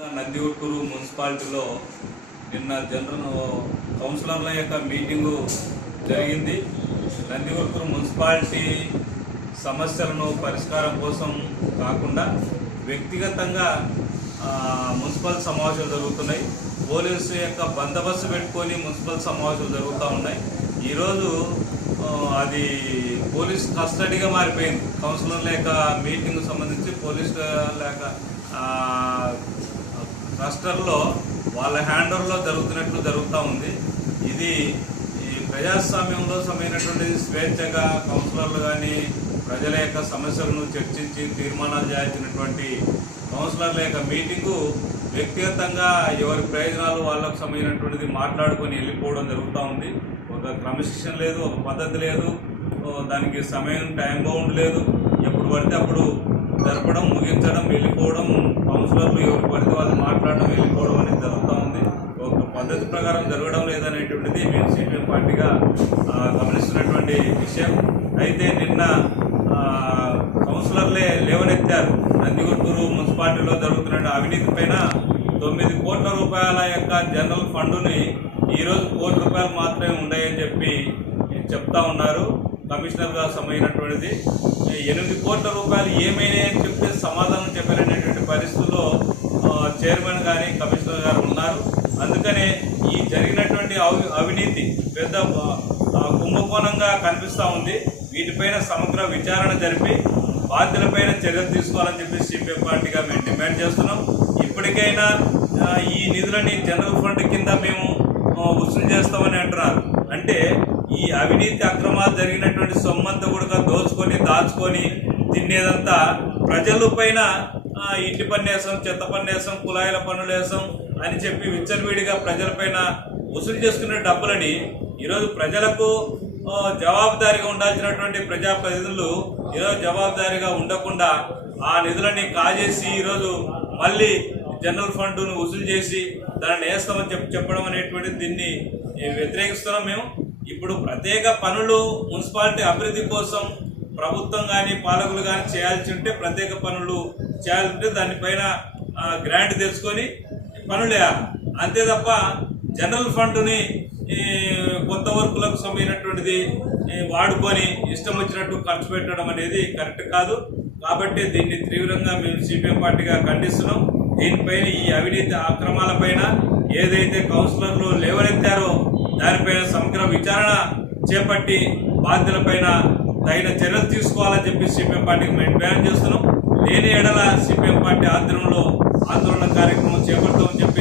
నందిగుట్టూరు మున్సిపాలిటీలో నిన్న జనరల్ కౌన్సిలర్ల యొక్క మీటింగు జరిగింది. నందిగుట్టూరు మున్సిపాలిటీ సమస్యలను పరిష్కారం కోసం కాకుండా వ్యక్తిగతంగా మున్సిపల్ సమావేశాలు జరుగుతున్నాయి. పోలీసు యొక్క బందోబస్తు పెట్టుకొని మున్సిపల్ సమావేశాలు జరుగుతూ ఉన్నాయి. ఈరోజు అది పోలీస్ కస్టడీగా మారిపోయింది. కౌన్సిలర్ల యొక్క మీటింగ్ సంబంధించి పోలీస్ లేక క్లస్టర్లో వాళ్ళ హ్యాండర్లో జరుగుతూ ఉంది. ఇది ఈ ప్రజాస్వామ్యంలో సమైనటువంటి స్వేచ్ఛగా కౌన్సిలర్లు కానీ ప్రజల యొక్క సమస్యలను చర్చించి తీర్మానాలు చేయాల్సినటువంటి కౌన్సిలర్ల యొక్క మీటింగు వ్యక్తిగతంగా ఎవరి ప్రయోజనాలు వాళ్ళకు సంబంధించినటువంటిది మాట్లాడుకొని వెళ్ళిపోవడం జరుగుతూ ఉంది. ఒక క్రమశిక్షణ లేదు, ఒక పద్ధతి లేదు, దానికి సమయం టైం బౌండ్ లేదు. ఎప్పుడు పడితే అప్పుడు జరపడం, ముగించడం, వెళ్ళిపోవడం, కౌన్సిలర్లు ఎవరు పడితే వాళ్ళు మాట్లాడడం, వెళ్ళిపోవడం అనేది జరుగుతూ ఉంది. ఒక పద్ధతి ప్రకారం జరగడం లేదనేటువంటిది మేము సిపిఎం పార్టీగా గమనిస్తున్నటువంటి విషయం. అయితే నిన్న కౌన్సిలర్లే లేవనెత్తారు. నందిగుట్టూరు మున్సిపాలిటీలో జరుగుతున్న అవినీతి పైన 9 కోట్ల రూపాయల యొక్క జనరల్ ఫండుని ఈరోజు 1 కోటి రూపాయలు మాత్రమే ఉన్నాయని చెప్పి చెప్తా ఉన్నారు. కమిషనర్ గారు సంబంధించినటువంటిది 8 కోట్ల రూపాయలు ఏమైనాయని చెప్తే సమాధానం చెప్పలేనటువంటి పరిస్థితుల్లో చైర్మన్ కానీ కమిషనర్ గారు ఉన్నారు. అందుకనే ఈ జరిగినటువంటి అవినీతి పెద్ద కుంభకోణంగా కనిపిస్తూ ఉంది. వీటిపైన సమగ్ర విచారణ జరిపి బాధ్యులపైన చర్యలు తీసుకోవాలని చెప్పి సిపిఎం పార్టీగా మేము డిమాండ్ చేస్తున్నాం. ఇప్పటికైనా ఈ నిధులని జనరల్ ఫండ్ కింద మేము వసూలు చేస్తామని అంటున్నారు. అంటే ఈ అవినీతి అక్రమాలు జరిగినటువంటి సొమ్మంతా కూడా దోచుకొని దాచుకొని తినేదంతా ప్రజల పైన ఇంటి పన్నేసం, చెత్త పన్నేసం, కుళాయిల పన్నులేసం అని చెప్పి విచ్చలవిడిగా ప్రజలపైన వసూలు చేసుకునే డబ్బులని ఈరోజు ప్రజలకు జవాబుదారీగా ఉండాల్సినటువంటి ప్రజాప్రతినిధులు ఈరోజు జవాబుదారీగా ఉండకుండా ఆ నిధులని కాజేసి ఈరోజు మళ్ళీ జనరల్ ఫండ్ను వసూలు చేసి దాన్ని వేస్తామని చెప్పడం అనేటువంటి దీన్ని వ్యతిరేకిస్తున్నాం మేము. ఇప్పుడు ప్రత్యేక పనులు మున్సిపాలిటీ అభివృద్ధి కోసం ప్రభుత్వం కానీ పాలకులు కానీ చేయాల్సి ఉంటే ప్రత్యేక పనులు చేయాల్సి ఉంటే దానిపైన గ్రాంట్ తెచ్చుకొని పనులు వేయాలి. అంతే తప్ప జనరల్ ఫండ్ని కొత్త వర్కులకు సంబంధించినటువంటిది వాడుకొని ఇష్టం వచ్చినట్టు ఖర్చు పెట్టడం అనేది కరెక్ట్ కాదు. కాబట్టి దీన్ని తీవ్రంగా మేము సిపిఎం పార్టీగా ఖండిస్తున్నాం. దీనిపైన ఈ అవినీతి అక్రమాలపైన ఏదైతే కౌన్సిలర్లు లేవనెత్తారో దానిపైన సమగ్ర విచారణ చేపట్టి బాధ్యులపైన తగిన చర్యలు తీసుకోవాలని చెప్పి సిపిఎం పార్టీకి మేము డిమాండ్ చేస్తున్నాం. లేని ఎడల సిపిఎం పార్టీ ఆధ్వర్యంలో ఆందోళన కార్యక్రమం చేపడతామని చెప్పి